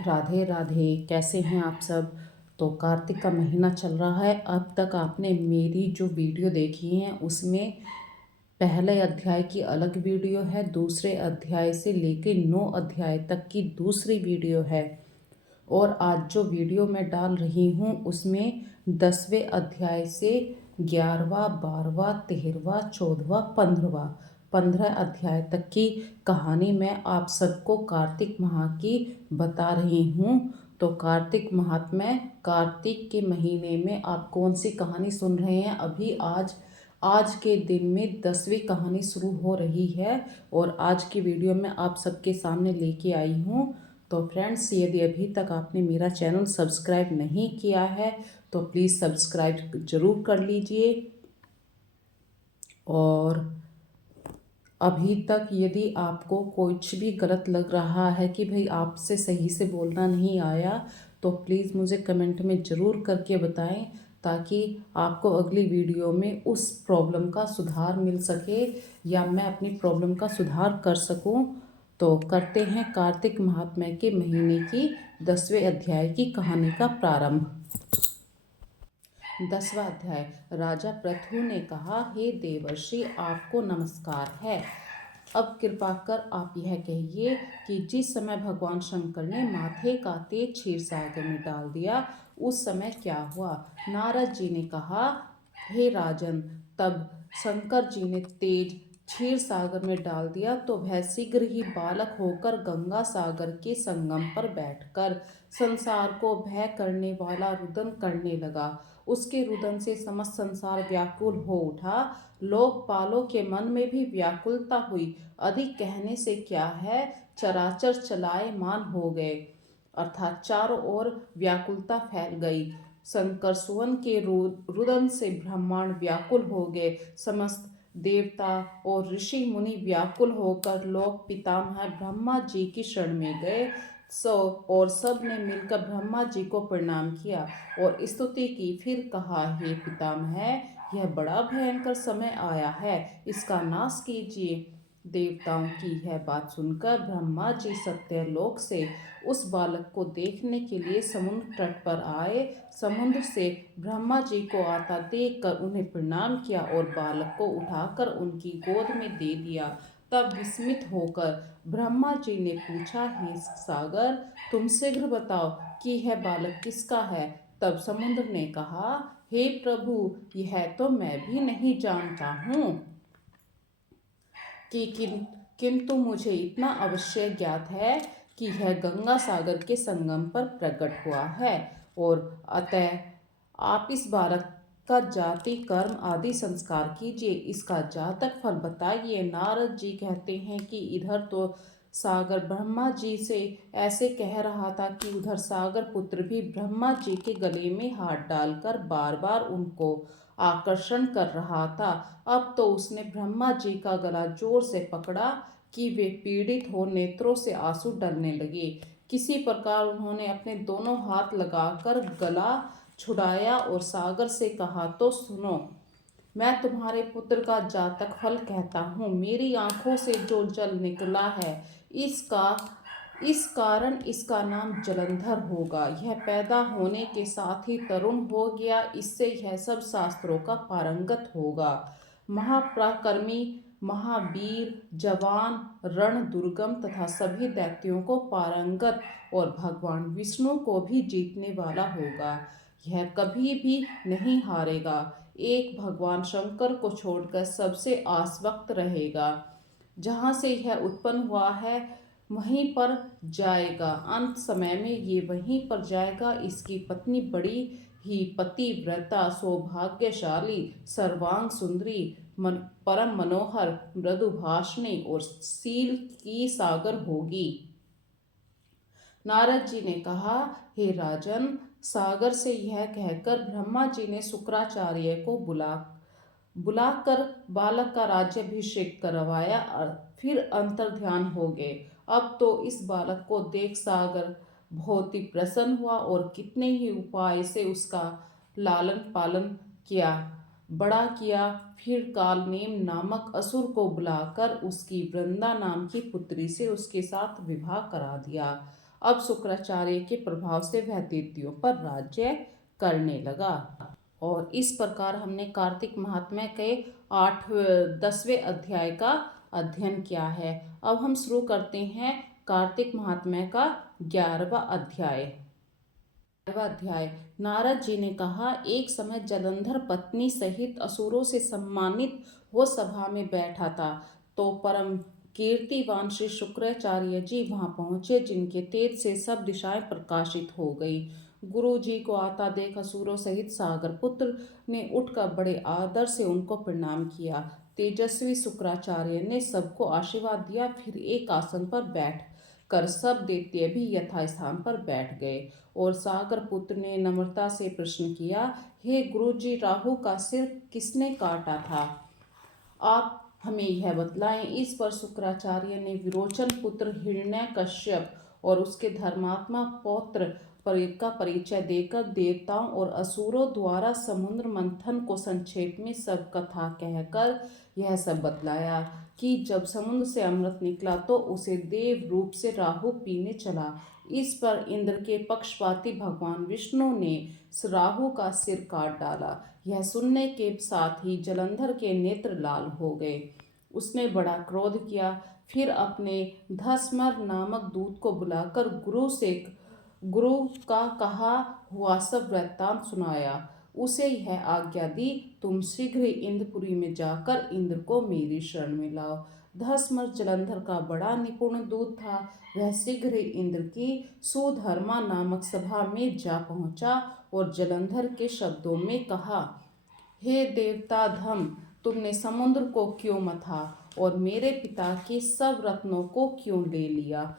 राधे राधे। कैसे हैं आप सब। तो कार्तिक का महीना चल रहा है। अब तक आपने मेरी जो वीडियो देखी है उसमें पहले अध्याय की अलग वीडियो है, दूसरे अध्याय से लेकर 9 अध्याय तक की दूसरी वीडियो है, और आज जो वीडियो मैं डाल रही हूँ उसमें 10वें अध्याय से 11वां, 12वां, 13वां, 14वां, 15वां 15 अध्याय तक की कहानी मैं आप सबको कार्तिक माह की बता रही हूँ। तो कार्तिक महात्म्य, कार्तिक के महीने में आप कौन सी कहानी सुन रहे हैं। अभी आज के दिन में 10वीं कहानी शुरू हो रही है और आज की वीडियो में आप सबके सामने लेके आई हूँ। तो फ्रेंड्स, यदि अभी तक आपने मेरा चैनल सब्सक्राइब नहीं किया है तो प्लीज़ सब्सक्राइब ज़रूर कर लीजिए। और अभी तक यदि आपको कुछ भी गलत लग रहा है कि भाई आपसे सही से बोलना नहीं आया, तो प्लीज़ मुझे कमेंट में ज़रूर करके बताएं, ताकि आपको अगली वीडियो में उस प्रॉब्लम का सुधार मिल सके या मैं अपनी प्रॉब्लम का सुधार कर सकूं। तो करते हैं कार्तिक महात्म्य के महीने की 10वें अध्याय की कहानी का प्रारंभ। 10वां अध्याय। राजा पृथु ने कहा, हे देवर्षि, आपको नमस्कार है। अब कृपा कर आप यह कहिए कि जिस समय भगवान शंकर ने माथे का तेज क्षीर सागर में डाल दिया उस समय क्या हुआ। नारद जी ने कहा, हे राजन, तब शंकर जी ने तेज क्षीर सागर में डाल दिया तो वह शीघ्र ही बालक होकर गंगा सागर के संगम पर बैठकर संसार को भय करने वाला रुदन करने लगा। उसके रुदन से समस्त संसार व्याकुल हो उठा। लोकपालों के मन में भी व्याकुलता हुई। अधिक कहने से क्या है, चराचर चलायमान हो गए, अर्थात चारों ओर व्याकुलता फैल गई। शंकर सुवन के रुदन से ब्रह्मांड व्याकुल हो गए। समस्त देवता और ऋषि मुनि व्याकुल होकर लोक पितामह ब्रह्मा जी की शरण में गए। और सब ने मिलकर ब्रह्मा जी को प्रणाम किया और स्तुति की। फिर कहा, हे पितामह, यह बड़ा भयंकर समय आया है, इसका नाश कीजिए। देवताओं की यह बात सुनकर ब्रह्मा जी सत्यलोक से उस बालक को देखने के लिए समुद्र तट पर आए। समुद्र से ब्रह्मा जी को आता देखकर उन्हें प्रणाम किया और बालक को उठाकर उनकी गोद में दे दिया। तब विस्मित होकर ब्रह्मा जी ने पूछा, हे सागर, तुम शीघ्र बताओ कि यह बालक किसका है। तब समुद्र ने कहा, हे प्रभु, यह तो मैं भी नहीं जानता हूँ किंतु मुझे इतना अवश्य ज्ञात है कि यह गंगा सागर के संगम पर प्रकट हुआ है। और अतः आप इस बालक का जाति, कर्म आदि संस्कार कीजिए, इसका जातक फल बताइए। नारद जी कहते हैं कि इधर तो सागर ब्रह्मा जी से ऐसे कह रहा था कि उधर सागर पुत्र भी ब्रह्मा जी के गले में हाथ डालकर बार बार उनको आकर्षण कर रहा था। अब तो उसने ब्रह्मा जी का गला जोर से पकड़ा कि वे पीड़ित हो नेत्रों से आंसू डलने लगे। किसी प्रकार उन्होंने अपने दोनों हाथ लगाकर गला छुड़ाया और सागर से कहा, तो सुनो, मैं तुम्हारे पुत्र का जातक फल कहता हूँ। मेरी आंखों से जो जल निकला है इस कारण इसका नाम जलंधर होगा। यह पैदा होने के साथ ही तरुण हो गया, इससे यह सब शास्त्रों का पारंगत होगा। महापराक्रमी, महावीर, जवान, रण दुर्गम तथा सभी दैत्यों को पारंगत और भगवान विष्णु को भी जीतने वाला होगा। यह कभी भी नहीं हारेगा। एक भगवान शंकर को छोड़कर सबसे आसक्त रहेगा। जहाँ से यह उत्पन्न हुआ है वहीं पर जाएगा। अंत समय में ये वहीं पर जाएगा। इसकी पत्नी बड़ी ही पतिव्रता, सौभाग्यशाली, सर्वांग सुंदरी, परम मनोहर, मृदुभाषिणी और शील की सागर होगी। नारद जी ने कहा, हे राजन, सागर से यह कहकर ब्रह्मा जी ने शुक्राचार्य को बुलाकर बालक का राज्याभिषेक करवाया और फिर अंतर्ध्यान हो गए। अब तो इस बालक को देख सागर बहुत ही प्रसन्न हुआ और कितने ही उपाय से उसका लालन पालन किया, बड़ा किया। फिर कालनेम नामक असुर को बुलाकर उसकी वृंदा नाम की पुत्री से उसके साथ विवाह करा दिया। अब शुक्राचार्य के प्रभाव से वह दैत्यों पर राज्य करने लगा। और इस प्रकार हमने कार्तिक महात्म्य के 10वें अध्याय का अध्ययन किया है। अब हम शुरू करते हैं कार्तिक महात्म्य का 11वां अध्याय। नारद जी ने कहा, एक समय जलंधर पत्नी सहित असुरों से सम्मानित हो सभा में बैठा था, तो परम कीर्तिवान श्री शुक्राचार्य जी वहां पहुंचे, जिनके तेज से सब दिशाएं प्रकाशित हो गई। गुरु जी को आता देख असुरों सहित सागर पुत्र ने उठकर बड़े आदर से उनको प्रणाम किया। तेजस्वी शुक्राचार्य ने सबको आशीर्वाद दिया, फिर एक आसन पर बैठ कर सब दैत्य भी यथास्थान पर बैठ गए। और सागर पुत्र ने नम्रता से प्रश्न किया, हे गुरु जी, राहु का सिर किसने काटा था? आप हमें यह बतलाएं। इस पर शुक्राचार्य ने विरोचन पुत्र हिरण्यकश्यप और उसके धर्मात्मा पौत्र का परिचय देकर देवताओं और असुरों द्वारा समुद्र मंथन को संक्षेप में सब कथा कहकर यह सब बतलाया कि जब समुद्र से अमृत निकला तो उसे देव रूप से राहु पीने चला। इस पर इंद्र के पक्षपाती भगवान विष्णु ने राहु का सिर काट डाला। यह सुनने के साथ ही जलंधर के नेत्र लाल हो गए। उसने बड़ा क्रोध किया, फिर अपने धस्मर नामक दूत को बुलाकर गुरु का कहा हुआ सब वृत्तांत सुनाया। उसे यह आज्ञा दी, तुम शीघ्र ही इंद्रपुरी में जाकर इंद्र को मेरी शरण में लाओ। धस्मर जलंधर का बड़ा निपुण दूत था। वह शीघ्र ही इंद्र की सुधर्मा नामक सभा में जा पहुंचा और जलंधर के शब्दों में कहा, हे देवता धम, तुमने समुद्र को क्यों मथा और मेरे पिता के सब रत्नों को क्यों ले लिया?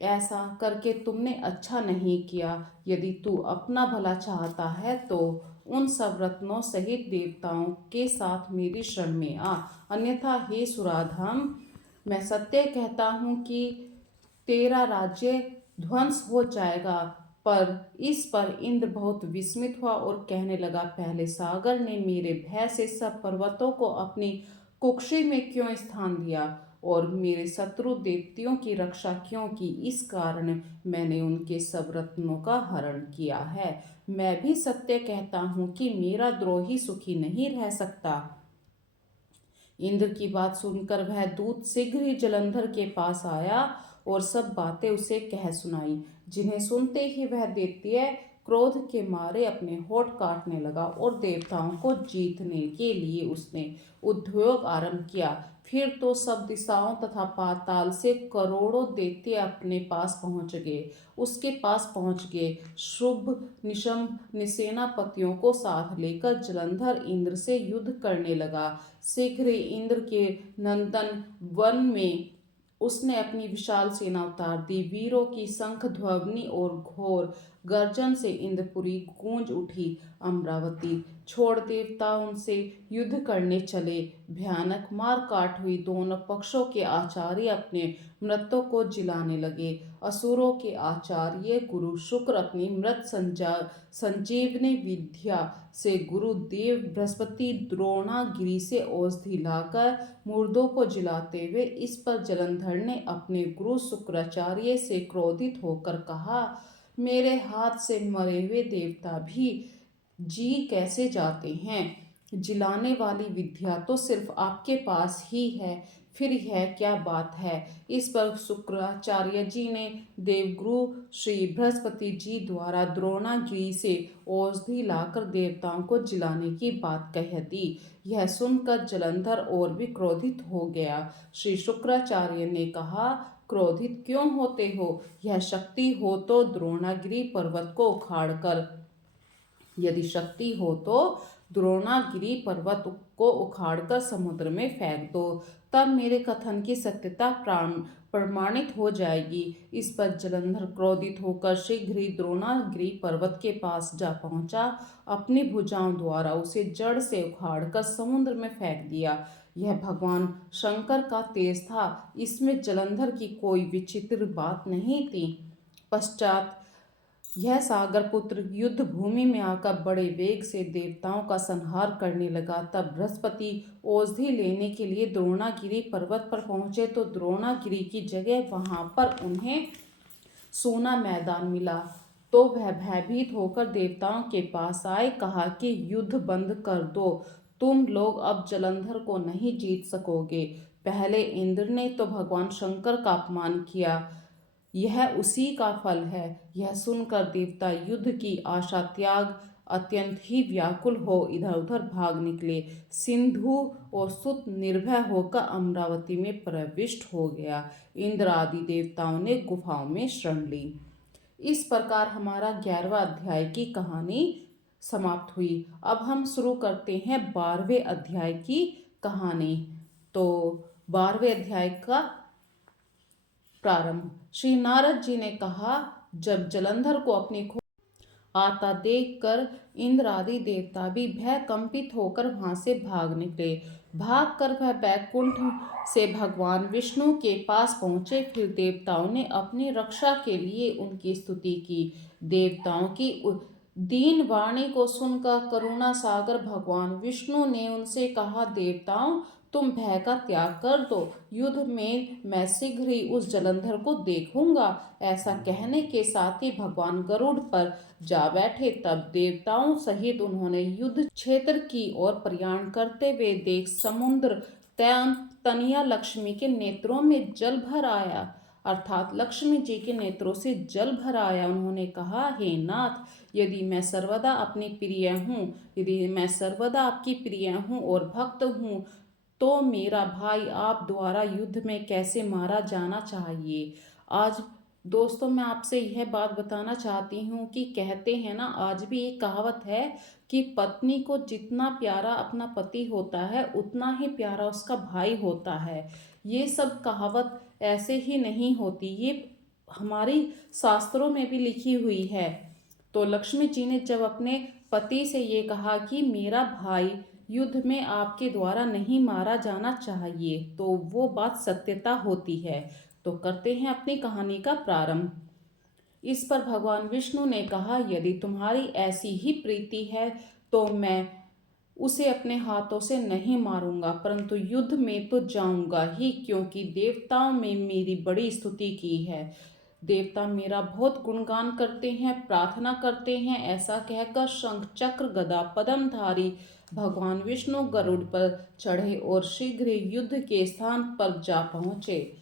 ऐसा करके तुमने अच्छा नहीं किया। यदि तू अपना भला चाहता है तो उन सब रत्नों सहित देवताओं के साथ मेरी शरण में आ, अन्यथा हे सुराधम, मैं सत्य कहता हूँ कि तेरा राज्य ध्वंस हो जाएगा। पर इस पर इंद्र बहुत विस्मित हुआ और कहने लगा, पहले सागर ने मेरे भय से सब पर्वतों को अपनी कुक्षी में क्यों स्थान दिया और मेरे शत्रु दैत्यों की रक्षा क्यों की? इस कारण मैंने उनके सब रत्नों का हरण किया है। मैं भी सत्य कहता हूँ कि मेरा द्रोही सुखी नहीं रह सकता। इंद्र की बात सुनकर वह दूत शीघ्र ही जलंधर के पास आया और सब बातें उसे कह सुनाई, जिन्हें सुनते ही वह दैत्य क्रोध के मारे अपने होठ काटने लगा और देवताओं को जीतने के लिए उसने उद्योग आरंभ किया। फिर तो सब दिशाओं तथा पाताल से करोड़ों दैत्य अपने पास पहुंच गए। शुभ निशंभ निसेनापतियों को साथ लेकर जलंधर इंद्र से युद्ध करने लगा। शीघ्र ही इंद्र के नंदन वन में उसने अपनी विशाल सेना उतार दी। वीरों की शंख ध्वनि और घोर गर्जन से इंद्रपुरी गूंज उठी। अमरावती छोड़ देवता उनसे युद्ध करने चले। भयानक मार काट हुई। दोनों पक्षों के आचार्य अपने मृतों को जिलाने लगे। असुरों के आचार्य गुरु शुक्र अपनी मृत संजीवनी विद्या से गुरुदेव बृहस्पति द्रोणागिरी से औषधि लाकर मुर्दों को जिलाते हुए इस पर जलंधर ने अपने गुरु शुक्राचार्य से क्रोधित होकर कहा, मेरे हाथ से मरे हुए देवता भी जी कैसे जाते हैं? जिलाने वाली विद्या तो सिर्फ आपके पास ही है, फिर यह क्या बात है? इस पर शुक्राचार्य जी ने देवगुरु श्री बृहस्पति जी द्वारा द्रोणागिरी से औषधि लाकर देवताओं को जिलाने की बात कह दी। यह सुनकर जलंधर और भी क्रोधित हो गया। श्री शुक्राचार्य ने कहा, क्रोधित क्यों होते हो? यह शक्ति हो तो द्रोणागिरी पर्वत को उखाड़कर यदि शक्ति हो तो द्रोणागिरी पर्वत को उखाड़कर समुद्र में फेंक दो, तब मेरे कथन की सत्यता प्रमाणित हो जाएगी। इस पर जलंधर क्रोधित होकर शीघ्र ही द्रोणागिरी पर्वत के पास जा पहुंचा। अपनी भुजाओं द्वारा उसे जड़ से उखाड़कर समुद्र में फेंक दिया। यह भगवान शंकर का तेज था, इसमें जलंधर की कोई विचित्र बात नहीं थी। पश्चात यह सागर पुत्र युद्ध भूमि में आकर बड़े वेग से देवताओं का संहार करने लगा। तब बृहस्पति औषधि लेने के लिए द्रोणागिरी पर्वत पर पहुंचे तो द्रोणागिरी की जगह वहां पर उन्हें सूना मैदान मिला तो वह भयभीत होकर देवताओं के पास आए, कहा कि युद्ध बंद कर दो, तुम लोग अब जलंधर को नहीं जीत सकोगे। पहले इंद्र ने तो भगवान शंकर का अपमान किया, यह उसी का फल है। यह सुनकर देवता युद्ध की आशा त्याग अत्यंत ही व्याकुल हो इधर उधर भाग निकले। सिंधु और सुत निर्भय होकर अमरावती में प्रविष्ट हो गया। इंद्र आदि देवताओं ने गुफाओं में शरण ली। इस प्रकार हमारा 11वां अध्याय की कहानी समाप्त हुई। अब हम शुरू करते हैं 12वें अध्याय की कहानी। तो 12वें अध्याय का प्रारंभ। श्री नारद जी ने कहा, जब जलंधर को अपनी आता देखकर इंद्र आदि देवता भी भय कंपित होकर वहां से भाग निकले। भागकर वह बैकुंठ से भगवान विष्णु के पास पहुंचे। फिर देवताओं ने अपनी रक्षा के लिए उनकी स्तुति की। देवताओं की दीन वाणी को सुनकर करुणा सागर भगवान विष्णु ने उनसे कहा, देवताओं तुम भय का त्याग कर दो, युद्ध में मैं शीघ्र ही उस जलंधर को देखूंगा। ऐसा कहने के साथ ही भगवान गरुड़ पर जा बैठे। तब देवताओं सहित उन्होंने युद्ध क्षेत्र की ओर प्रयाण करते हुए देख समुद्र तनिया लक्ष्मी के नेत्रों में जल भर आया, अर्थात लक्ष्मी जी के नेत्रों से जल भर आया। उन्होंने कहा, हे नाथ, यदि मैं सर्वदा आपकी प्रिय हूँ और भक्त हूँ, तो मेरा भाई आप द्वारा युद्ध में कैसे मारा जाना चाहिए। आज दोस्तों मैं आपसे यह बात बताना चाहती हूँ कि कहते हैं ना, आज भी एक कहावत है कि पत्नी को जितना प्यारा अपना पति होता है उतना ही प्यारा उसका भाई होता है। ये सब कहावत ऐसे ही नहीं होती, ये हमारी शास्त्रों में भी लिखी हुई है। तो लक्ष्मी जी ने जब अपने पति से ये कहा कि मेरा भाई युद्ध में आपके द्वारा नहीं मारा जाना चाहिए, तो वो बात सत्यता होती है। तो करते हैं अपनी कहानी का प्रारंभ। इस पर भगवान विष्णु ने कहा, यदि तुम्हारी ऐसी ही प्रीति है तो मैं उसे अपने हाथों से नहीं मारूंगा, परंतु युद्ध में तो जाऊंगा ही, क्योंकि देवताओं में मेरी बड़ी स्तुति की है। देवता मेरा बहुत गुणगान करते हैं, प्रार्थना करते हैं। ऐसा कहकर शंख चक्र गदा पद्मधारी भगवान विष्णु गरुड़ पर चढ़े और शीघ्र युद्ध के स्थान पर जा पहुंचे,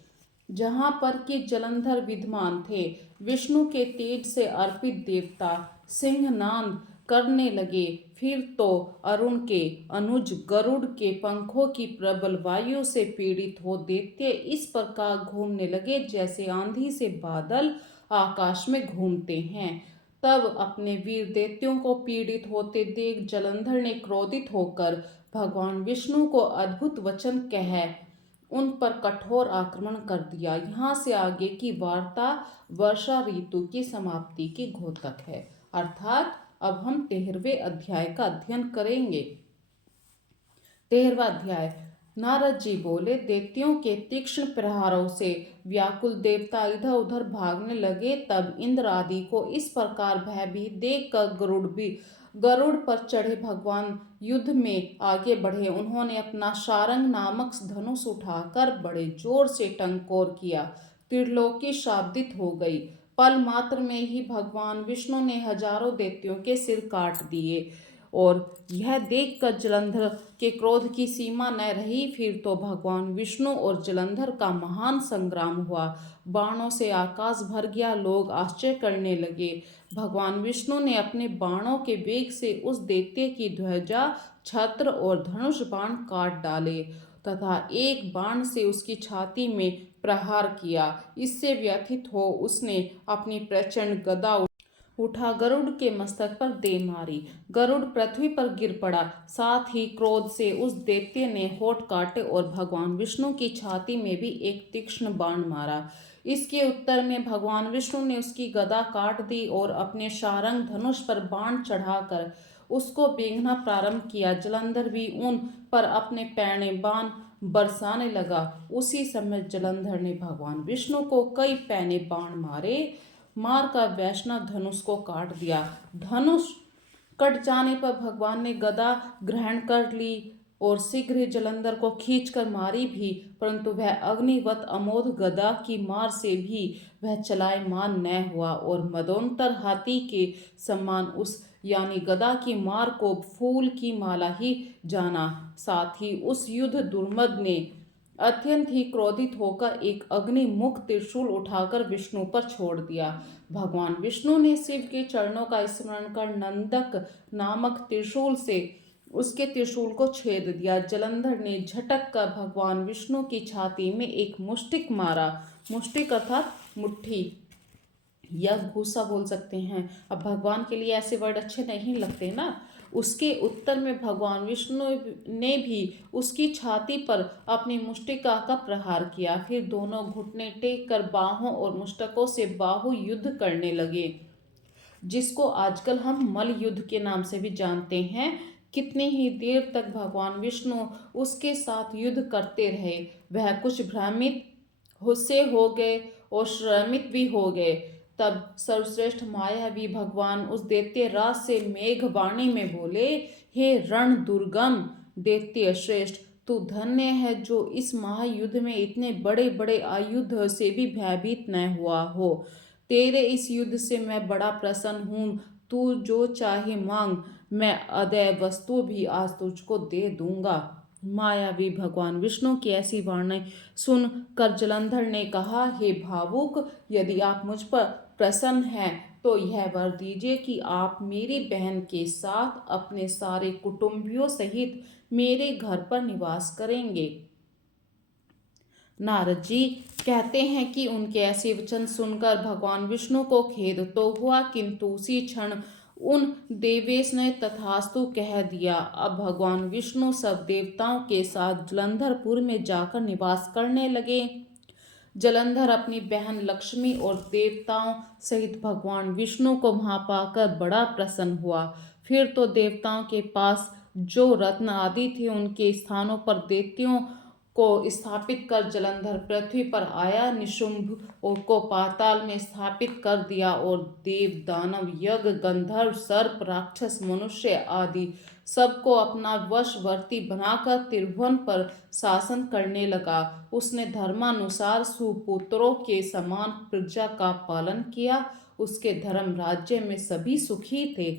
जहां पर कि जलंधर विद्यमान थे। विष्णु के तेज से अर्पित देवता सिंहनाद करने लगे। फिर तो अरुण के अनुज गरुड़ के पंखों की प्रबल वायु से पीड़ित हो दैत्य इस प्रकार घूमने लगे जैसे आंधी से बादल आकाश में घूमते हैं। तब अपने वीर दैत्यों को पीड़ित होते देख जलंधर ने क्रोधित होकर भगवान विष्णु को अद्भुत वचन कह उन पर कठोर आक्रमण कर दिया। यहाँ से आगे की वार्ता वर्षा ऋतु की समाप्ति की घोतक है, अर्थात अब हम 13वें अध्याय का अध्ययन करेंगे। 13वां अध्याय। नारद जी बोले, दैत्यों के तीक्ष्ण प्रहारों से व्याकुल देवता इधर उधर भागने लगे। तब इंद्र आदि को इस प्रकार भयभीत देखकर गरुड़ पर चढ़े भगवान युद्ध में आगे बढ़े। उन्होंने अपना शारंग नामक धनुष उठाकर बड़े जोर से टंकोर किया। त्रिलोकी शाब्दित हो गई। पल मात्र में ही भगवान विष्णु ने हजारों दैत्यों के सिर काट दिए और यह देखकर जलंधर के क्रोध की सीमा न रही। फिर तो भगवान विष्णु और जलंधर का महान संग्राम हुआ। बाणों से आकाश भर गया, लोग आश्चर्य करने लगे। भगवान विष्णु ने अपने बाणों के वेग से उस दैत्य की ध्वजा, छत्र और धनुष बाण काट डाले तथा एक बाण से उसकी छाती में प्रहार किया। इससे व्यथित हो उसने अपनी प्रचंड गदा उठा गरुड़ के मस्तक पर दे मारी। गरुड़ पृथ्वी पर गिर पड़ा। साथ ही क्रोध से उस दैत्य ने होठ काटे और भगवान विष्णु की छाती में भी एक तीक्ष्ण बाण मारा। इसके उत्तर में भगवान विष्णु ने उसकी गदा काट दी और अपने शारंग धनुष पर बाण चढ़ाकर उसको बींधना प्रारंभ किया। जलंधर भी उन पर अपने पैने बाण बरसाने लगा। उसी समय जलंधर ने भगवान विष्णु को कई पैने बाण मार कर वैष्णव धनुष को काट दिया। धनुष कट जाने पर भगवान ने गदा ग्रहण कर ली और शीघ्र ही जलंधर को खींचकर मारी भी, परंतु वह अग्निवत अमोघ गदा की मार से भी वह चलायमान न हुआ और मदोन्तर हाथी के समान उस यानी गदा की मार को फूल की माला ही जाना। साथ ही उस युद्ध दुर्मद ने अत्यंत ही क्रोधित होकर एक अग्निमुख त्रिशूल उठाकर विष्णु पर छोड़ दिया। भगवान विष्णु ने शिव के चरणों का स्मरण कर नंदक नामक त्रिशूल से उसके त्रिशूल को छेद दिया। जलंधर ने झटक कर भगवान विष्णु की छाती में एक मुष्टिक मारा। मुष्टिक अर्थात मुट्ठी या घूसा बोल सकते हैं। अब भगवान के लिए ऐसे वर्ड अच्छे नहीं लगते ना। उसके उत्तर में भगवान विष्णु ने भी उसकी छाती पर अपनी मुष्टिका का प्रहार किया। फिर दोनों घुटने टेक कर बाहों और मुष्टकों से बाहु युद्ध करने लगे, जिसको आजकल हम मल युद्ध के नाम से भी जानते हैं। कितनी ही देर तक भगवान विष्णु उसके साथ युद्ध करते रहे। वह कुछ भ्रमित से हो गए और श्रमित भी हो गए। तब सर्वश्रेष्ठ मायावी भगवान उस दैत्य राज से मेघवाणी में बोले, हे रण दुर्गम दैत्य श्रेष्ठ, तू धन्य है जो इस महायुद्ध में इतने बड़े बड़े आयुध से भी भयभीत न हुआ हो। तेरे इस युद्ध से मैं बड़ा प्रसन्न हूँ। तू जो चाहे मांग, मैं अदैव वस्तु भी आज तुझको दे दूंगा। मायावी भगवान विष्णु की ऐसी वाणी सुन कर जलंधर ने कहा, हे भावुक, यदि आप मुझ पर प्रसन्न हैं तो यह वर दीजिए कि आप मेरी बहन के साथ अपने सारे कुटुंबियों सहित मेरे घर पर निवास करेंगे। नारद जी कहते हैं कि उनके ऐसे वचन सुनकर भगवान विष्णु को खेद तो हुआ, किंतु उसी क्षण उन देवेश ने तथास्तु कह दिया। अब भगवान विष्णु सब देवताओं के साथ जलंधरपुर में जाकर निवास करने लगे। जलंधर अपनी बहन लक्ष्मी और देवताओं सहित भगवान विष्णु को वहां पाकर बड़ा प्रसन्न हुआ। फिर तो देवताओं के पास जो रत्न आदि थे उनके स्थानों पर दैत्यों को स्थापित कर जलंधर पृथ्वी पर आया। निशुंभ को पाताल में स्थापित कर दिया और देव दानव यज्ञ गंधर्व सर्प राक्षस मनुष्य आदि सबको अपना वशवर्ती बनाकर त्रिभुवन पर शासन करने लगा। उसने धर्मानुसार सुपुत्रों के समान प्रजा का पालन किया। उसके धर्म राज्य में सभी सुखी थे।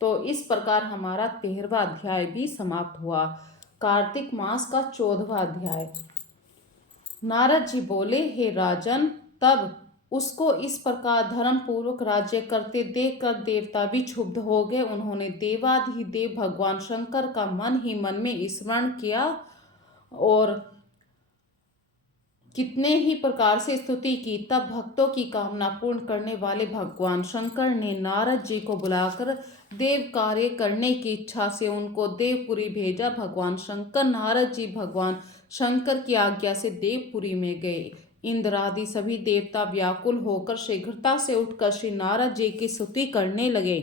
तो इस प्रकार हमारा 13वां अध्याय भी समाप्त हुआ। कार्तिक मास का 14वां अध्याय। नारद जी बोले, हे राजन, तब उसको इस प्रकार धर्म पूर्वक राज्य करते देखकर देवता भी क्षुब्ध हो गए। उन्होंने देवाधिदेव भगवान शंकर का मन ही मन में स्मरण किया और कितने ही प्रकार से स्तुति की। तब भक्तों की कामना पूर्ण करने वाले भगवान शंकर ने नारद जी को बुलाकर देव कार्य करने की इच्छा से उनको देवपुरी भेजा। भगवान शंकर नारद जी भगवान शंकर की आज्ञा से देवपुरी में गए। इंद्र आदि सभी देवता व्याकुल होकर शीघ्रता से उठकर श्री नारद जी की स्तुति करने लगे।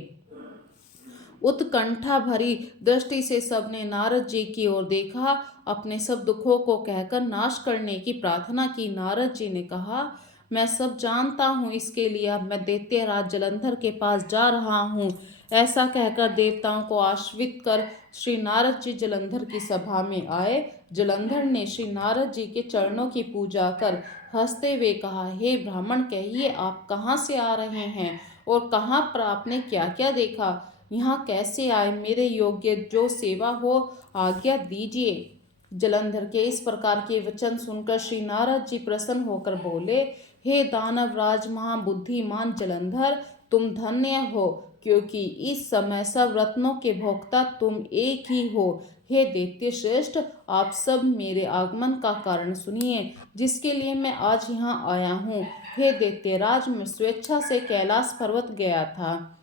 उत्कंठा भरी दृष्टि से सबने नारद जी की ओर देखा। अपने सब दुखों को कहकर नाश करने की प्रार्थना की। नारद जी ने कहा, मैं सब जानता हूँ, इसके लिए अब मैं दैत्यराज जलंधर के पास जा रहा हूँ। ऐसा कहकर देवताओं को आश्वित कर श्री नारद जी जलंधर की सभा में आए। जलंधर ने श्री नारद जी के चरणों की पूजा कर हंसते हुए कहा, हे ब्राह्मण, कहिए आप कहाँ से आ रहे हैं और कहाँ पर आपने क्या क्या देखा, यहाँ कैसे आए, मेरे योग्य जो सेवा हो आज्ञा दीजिए। जलंधर के इस प्रकार के वचन सुनकर श्री नारद जी प्रसन्न होकर बोले, हे दानव राज महाबुद्धिमान जलंधर, तुम धन्य हो, क्योंकि इस समय सब रत्नों के भोक्ता तुम एक ही हो। हे दैत्य श्रेष्ठ, आप सब मेरे आगमन का कारण सुनिए, जिसके लिए मैं आज यहाँ आया हूँ। हे दैत्यराज, मैं स्वेच्छा से कैलाश पर्वत गया था,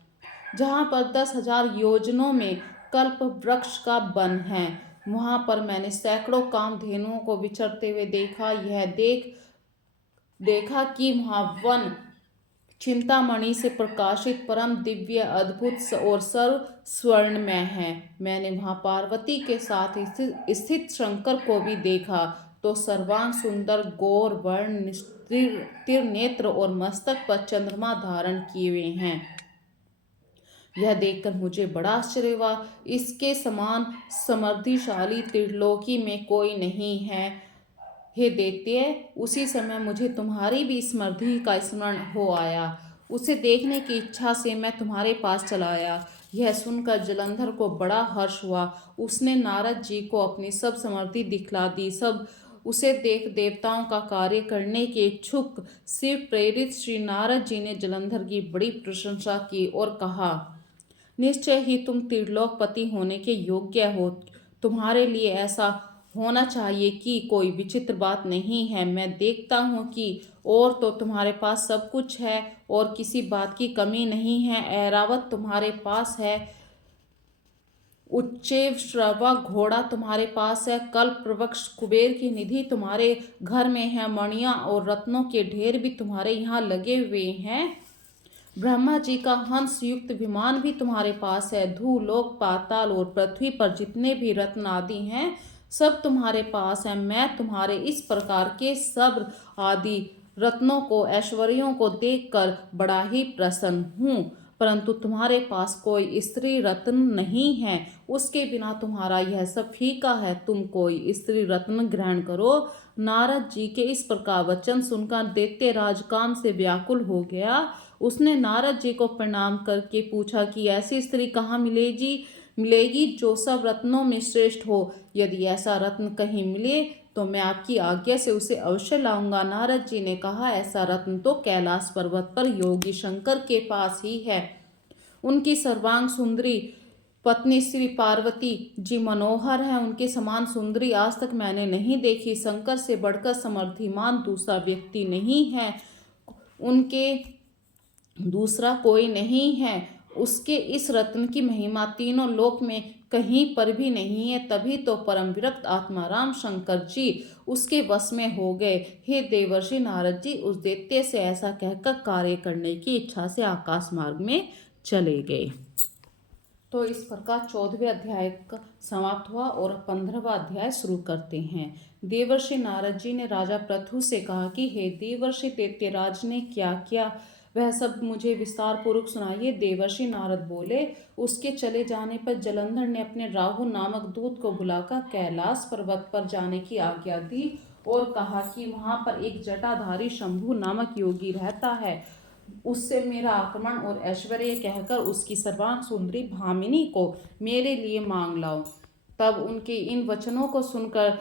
जहाँ पर 10,000 योजनों में कल्प वृक्ष का वन है। वहाँ पर मैंने सैकड़ों कामधेनुओं को विचरते हुए देखा कि वहाँ वन चिंतामणि से प्रकाशित परम दिव्य अद्भुत और सर्व स्वर्णमय है। मैंने वहाँ पार्वती के साथ स्थित शंकर को भी देखा, तो सर्वांग सुंदर गौर वर्ण त्रिनेत्र और मस्तक पर चंद्रमा धारण किए हुए हैं। यह देखकर मुझे बड़ा आश्चर्य हुआ। इसके समान समृद्धिशाली त्रिलोकी में कोई नहीं है। हे दैत्य, उसी समय मुझे तुम्हारी भी समृद्धि का स्मरण हो आया। उसे देखने की इच्छा से मैं तुम्हारे पास चला आया। यह सुनकर जलंधर को बड़ा हर्ष हुआ। उसने नारद जी को अपनी सब समृद्धि दिखला दी। सब उसे देख देवताओं का कार्य करने के इच्छुक शिव प्रेरित श्री नारद जी ने जलंधर की बड़ी प्रशंसा की और कहा, निश्चय ही तुम त्रिलोकपति होने के योग्य हो। तुम्हारे लिए ऐसा होना चाहिए कि कोई विचित्र बात नहीं है। मैं देखता हूँ कि और तो तुम्हारे पास सब कुछ है और किसी बात की कमी नहीं है। ऐरावत तुम्हारे पास है, उच्चैः श्रवा घोड़ा तुम्हारे पास है, कल्पवृक्ष कुबेर की निधि तुम्हारे घर में है, मणियां और रत्नों के ढेर भी तुम्हारे यहाँ लगे हुए हैं। ब्रह्मा जी का हंस युक्त विमान भी तुम्हारे पास है। धूलोक, पाताल और पृथ्वी पर जितने भी रत्न आदि हैं सब तुम्हारे पास है। मैं तुम्हारे इस प्रकार के सब आदि रत्नों को, ऐश्वर्यों को देखकर बड़ा ही प्रसन्न हूँ। परंतु तुम्हारे पास कोई स्त्री रत्न नहीं है, उसके बिना तुम्हारा यह सब फीका है। तुम कोई स्त्री रत्न ग्रहण करो। नारद जी के इस प्रकार वचन सुनकर दैत्य राज काम से व्याकुल हो गया। उसने नारद जी को प्रणाम करके पूछा कि ऐसी स्त्री कहाँ मिलेगी जो सब रत्नों में श्रेष्ठ हो। यदि ऐसा रत्न कहीं मिले तो मैं आपकी आज्ञा से उसे अवश्य लाऊंगा। नारद जी ने कहा, ऐसा रत्न तो कैलाश पर्वत पर योगी शंकर के पास ही है। उनकी सर्वांग सुंदरी पत्नी श्री पार्वती जी मनोहर है। उनके समान सुंदरी आज तक मैंने नहीं देखी। शंकर से बढ़कर समर्थिमान दूसरा व्यक्ति नहीं है, उनके दूसरा कोई नहीं है। उसके इस रत्न की महिमा तीनों लोक में कहीं पर भी नहीं है। तभी तो परम विरक्त आत्मा राम शंकर जी उसके वश में हो गए। हे देवर्षि नारद जी उस दैत्य से ऐसा कहकर कार्य करने की इच्छा से आकाश मार्ग में चले गए। तो इस प्रकार 14वें अध्याय का समाप्त हुआ और 15वां अध्याय शुरू करते हैं। देवर्षि नारद जी ने राजा पृथु से कहा कि हे देवर्षि दैत्यराज ने क्या किया वह सब मुझे विस्तार पूर्वक सुनाइए। देवर्षि नारद बोले, उसके चले जाने पर जलंधर ने अपने राहु नामक दूत को बुलाकर कैलाश पर्वत पर जाने की आज्ञा दी और कहा कि वहां पर एक जटाधारी शंभु नामक योगी रहता है, उससे मेरा आक्रमण और ऐश्वर्य कहकर उसकी सर्वांग सुंदरी भामिनी को मेरे लिए मांग लाओ। तब उनके इन वचनों को सुनकर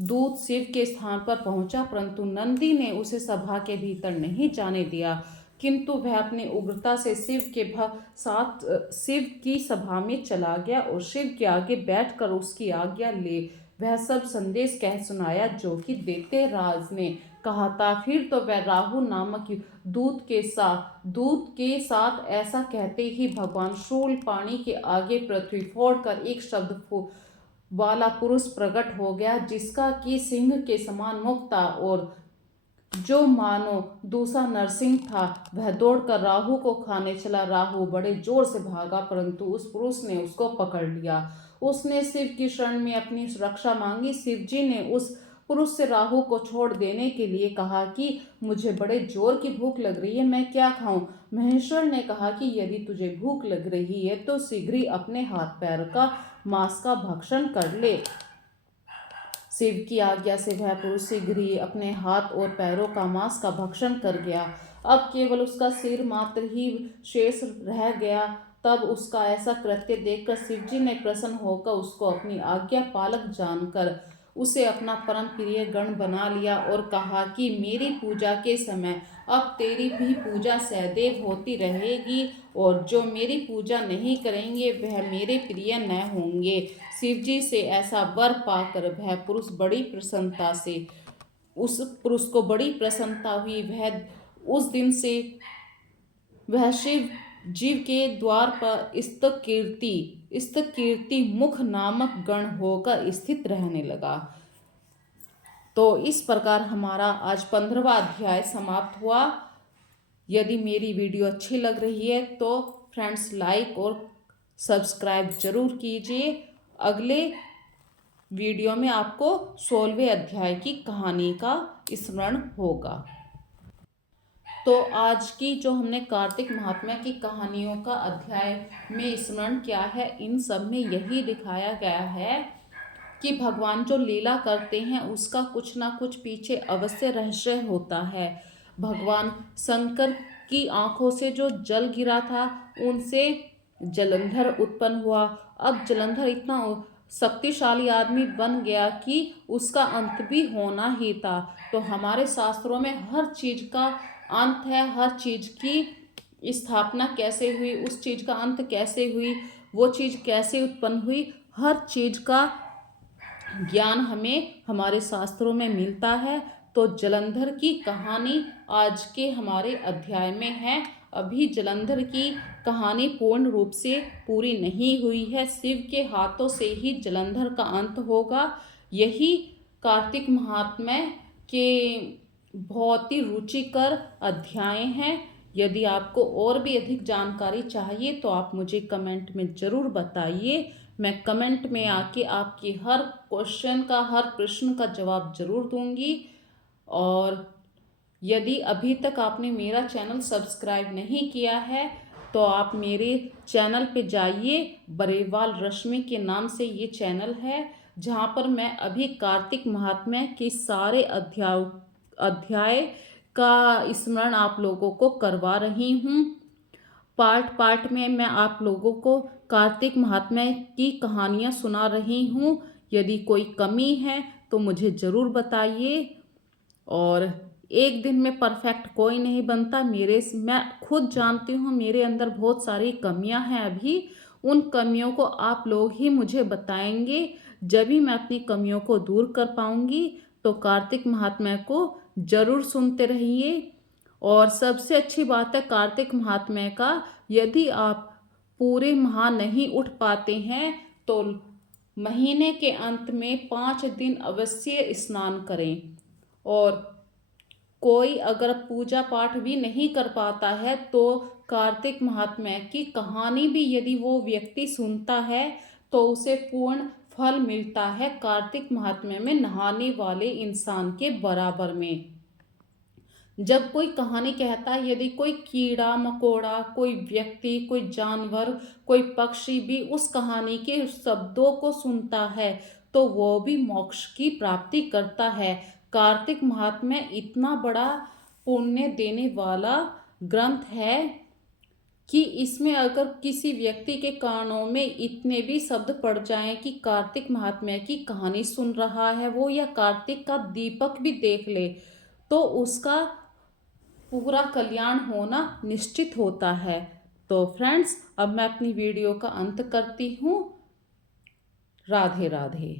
दूत शिव के स्थान पर पहुंचा, परंतु नंदी ने उसे सभा के भीतर नहीं जाने दिया। किंतु वह अपनी उग्रता से साथ शिव की सभा में चला गया और शिव के आगे बैठकर उसकी आज्ञा ले वह सब संदेश कह सुनाया जो कि दैत्यराज ने कहा था। फिर तो वह राहु नामक दूत के साथ ऐसा कहते ही भगवान शूलपाणि के आगे पृथ्वी फोड़कर एक शब्द वाला पुरुष प्रकट हो गया, जिसका कि सिंह के समान मुख था और जो मानो दूसरा नरसिंह था। वह दौड़कर राहु को खाने चला। राहु बड़े जोर से भागा, परंतु उस पुरुष ने उसको पकड़ लिया। उसने शिव की शरण में अपनी रक्षा मांगी। शिव जी ने उस पुरुष से राहु को छोड़ देने के लिए कहा कि मुझे बड़े जोर की भूख लग रही है, मैं क्या खाऊं। महेश्वर ने कहा कि यदि तुझे भूख लग रही है तो शीघ्र ही अपने हाथ पैर का मांस का भक्षण कर ले। शिव की आज्ञा से वह पुरुष शीघ्र ही अपने हाथ और पैरों का मांस का भक्षण कर गया। अब केवल उसका सिर मात्र ही शेष रह गया। तब उसका ऐसा कृत्य देखकर शिवजी ने प्रसन्न होकर उसको अपनी आज्ञा पालक जानकर उसे अपना परम प्रिय गण बना लिया और कहा कि मेरी पूजा के समय अब तेरी भी पूजा सदैव होती रहेगी और जो मेरी पूजा नहीं करेंगे वह मेरे प्रिय न होंगे। शिवजी से ऐसा वर पाकर वह पुरुष बड़ी प्रसन्नता से उस पुरुष को बड़ी प्रसन्नता हुई। वह उस दिन से वह शिव जीव के द्वार पर स्तकीर्ति मुख नामक गण होकर स्थित रहने लगा। तो इस प्रकार हमारा आज 15वां अध्याय समाप्त हुआ। यदि मेरी वीडियो अच्छी लग रही है तो फ्रेंड्स लाइक और सब्सक्राइब जरूर कीजिए। अगले वीडियो में आपको 16वें अध्याय की कहानी का स्मरण होगा। तो आज की जो हमने कार्तिक महात्म्य की कहानियों का अध्याय में स्मरण किया है, इन सब में यही दिखाया गया है कि भगवान जो लीला करते हैं उसका कुछ ना कुछ पीछे अवश्य रहस्य होता है। भगवान शंकर की आंखों से जो जल गिरा था उनसे जलंधर उत्पन्न हुआ। अब जलंधर इतना शक्तिशाली आदमी बन गया कि उसका अंत भी होना ही था। तो हमारे शास्त्रों में हर चीज का अंत है, हर चीज की स्थापना कैसे हुई, उस चीज का अंत कैसे हुई, वो चीज कैसे उत्पन्न हुई, हर चीज का ज्ञान हमें हमारे शास्त्रों में मिलता है। तो जलंधर की कहानी आज के हमारे अध्याय में है। अभी जलंधर की कहानी पूर्ण रूप से पूरी नहीं हुई है। शिव के हाथों से ही जलंधर का अंत होगा। यही कार्तिक महात्म्य के बहुत ही रुचिकर अध्याय हैं। यदि आपको और भी अधिक जानकारी चाहिए तो आप मुझे कमेंट में ज़रूर बताइए। मैं कमेंट में आके आपके हर क्वेश्चन का, हर प्रश्न का जवाब जरूर दूंगी। और यदि अभी तक आपने मेरा चैनल सब्सक्राइब नहीं किया है तो आप मेरे चैनल पे जाइए। बरेवाल रश्मि के नाम से ये चैनल है, जहाँ पर मैं अभी कार्तिक महात्म्य के सारे अध्याय का स्मरण आप लोगों को करवा रही हूँ। पार्ट पार्ट में मैं आप लोगों को कार्तिक महात्म्य की कहानियाँ सुना रही हूँ। यदि कोई कमी है तो मुझे ज़रूर बताइए। और एक दिन में परफेक्ट कोई नहीं बनता। मैं खुद जानती हूँ मेरे अंदर बहुत सारी कमियाँ हैं अभी। उन कमियों को आप लोग ही मुझे बताएंगे। जब भी मैं अपनी कमियों को दूर कर पाऊंगी। तो कार्तिक महात्म्य को ज़रूर सुनते रहिए। और सबसे अच्छी बात है कार्तिक महात्म्य का, यदि आप पूरे माह नहीं उठ पाते हैं तो महीने के अंत में 5 दिन अवश्य स्नान करें। और कोई अगर पूजा पाठ भी नहीं कर पाता है तो कार्तिक महात्म्य की कहानी भी यदि वो व्यक्ति सुनता है तो उसे पूर्ण फल मिलता है, कार्तिक महात्म्य में नहाने वाले इंसान के बराबर में। जब कोई कहानी कहता है, यदि कोई कीड़ा मकोड़ा, कोई व्यक्ति, कोई जानवर, कोई पक्षी भी उस कहानी के शब्दों को सुनता है तो वो भी मोक्ष की प्राप्ति करता है। कार्तिक महात्म्य इतना बड़ा पुण्य देने वाला ग्रंथ है कि इसमें अगर किसी व्यक्ति के कानों में इतने भी शब्द पड़ जाएं कि कार्तिक महात्म्य की कहानी सुन रहा है वो, या कार्तिक का दीपक भी देख ले, तो उसका पूरा कल्याण होना निश्चित होता है। तो फ्रेंड्स, अब मैं अपनी वीडियो का अंत करती हूँ। राधे राधे।